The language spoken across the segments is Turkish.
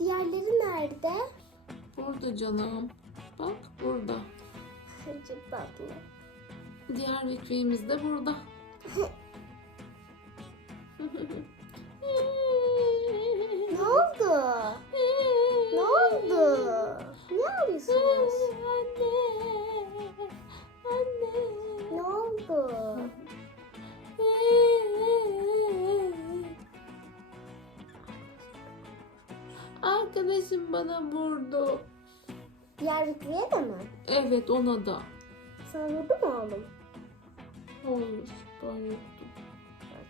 diğerleri nerede? Burada canım. Bak burada. Çok tatlı. Diğer vikvimiz de burada. Arkadaşım bana vurdu. Diğer Rükriye de mi? Evet ona da. Sana vurdu mu oğlum? Hayır ben yoktum.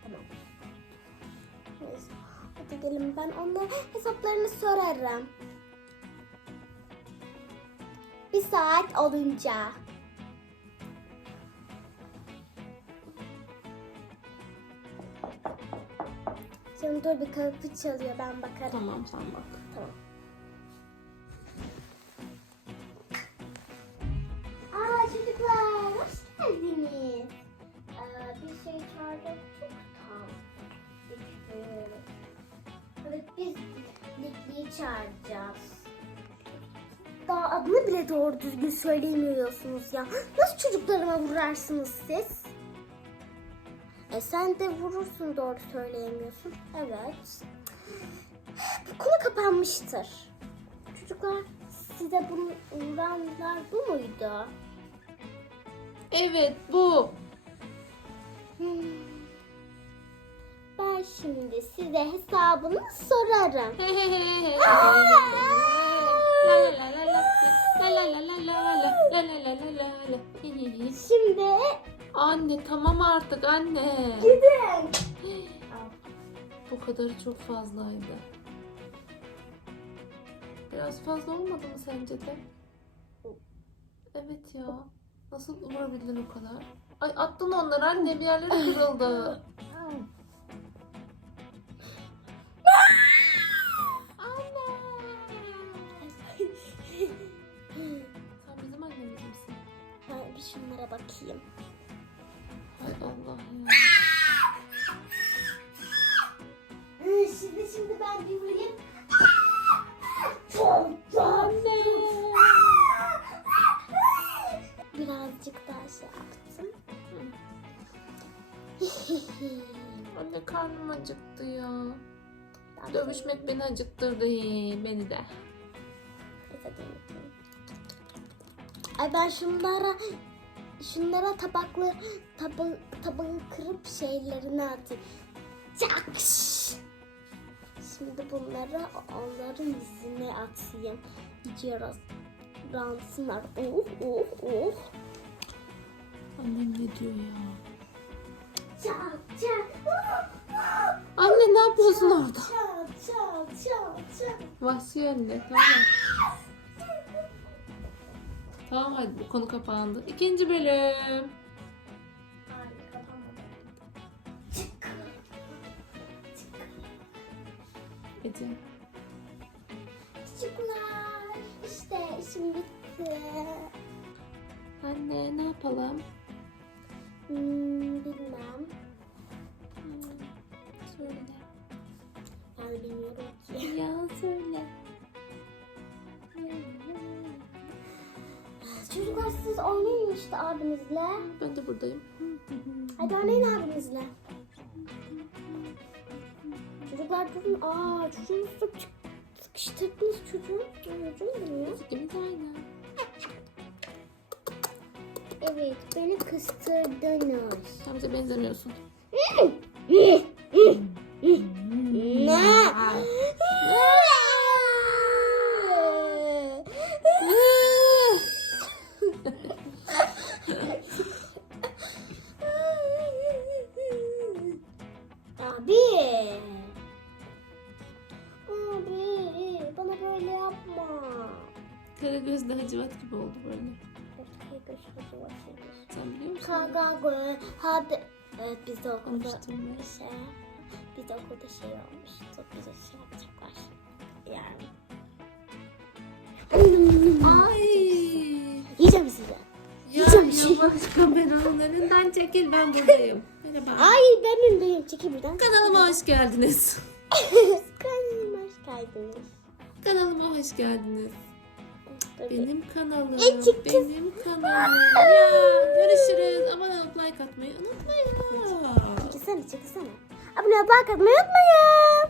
Tamam. Neyse. Hadi gelin ben onlara hesaplarını sorarım. Bir saat olunca. Şimdi dur bir kapı çalıyor ben bakarım. Tamam sen bak. Tamam. Aa çocuklar hoş geldiniz. Ee, bir şey çağıracaktık tam. Evet biz Likli'yi çağıracağız. Daha adını bile doğru düzgün söyleyemiyorsunuz ya. Nasıl çocuklarıma vurarsınız siz? E sen de vurursun doğru söyleyemiyorsun. Evet. Bu konu kapanmıştır. Çocuklar size bunu vuranlar bu muydu? Evet bu. Hmm. Ben şimdi size hesabını sorarım. Şimdi Anne tamam artık anne. gidin. Bu kadarı çok fazlaydı. Biraz fazla olmadı mı sence de? Evet ya. Nasıl vurabildin o kadar? Ay attın onları anne bir yerleri kırıldı. Sen bizim annemiz misin? Ben bir şunlara bakayım. Hay Allah ya. Hı, Şimdi şimdi ben bir vurayım. Anne. Birazcık daha şey yaptım. Anne karnım acıktı ya. Ben Dövüşmek beni acıktırdı. Beni de. Ay ben şunlara şunlara tabaklı tabağı, tabağı kırıp şeylerini atayım. Cakş! Şimdi bunları onların yüzüne atayım. Yiyoruz. Ransınlar. Oh oh oh. Annem ne diyor ya? Çak çak. Anne ne yapıyorsun orada? Çak çak çak çak. Vahşi anne tamam. Tamam hadi bu konu kapandı. İkinci bölüm. Ece. Çocuklar işte işim bitti. Anne ne yapalım? Hmm, bilmem. Söyle. Ben bilmiyorum ki. Ya Çocuklar siz oynayın işte abinizle. Ben de buradayım. Hadi oynayın abinizle. Çocuklar durun. Aa çocuğun tutup sıkıştırdınız çocuğu. Çocuğu bilmiyor. İkimiz aynı. Evet beni kıstırdınız. Sen bize benzemiyorsun. Abi. Abi bana böyle yapma. Karagöz de Hacivat gibi oldu böyle. Sen biliyor musun? Kagago. Hadi. Evet biz de okulda şey. Biz de okulda şey olmuş. Çok güzel şey yapacaklar. Yani. Ay. Yiyeceğim size. Ya Yiyeceğim şey. yavaş kameranın önünden çekil ben buradayım. Merhaba. Ay ben öndeyim. Çekil buradan. Kanalıma hoş geldiniz. Kanalıma hoş geldiniz. Kanalıma hoş geldiniz. Benim kanalım. E, çıktı. Benim kanalım. Ya görüşürüz. Aman olup like atmayı unutmayın. Çekilsene çekilsene. Abone like atmayı unutmayın.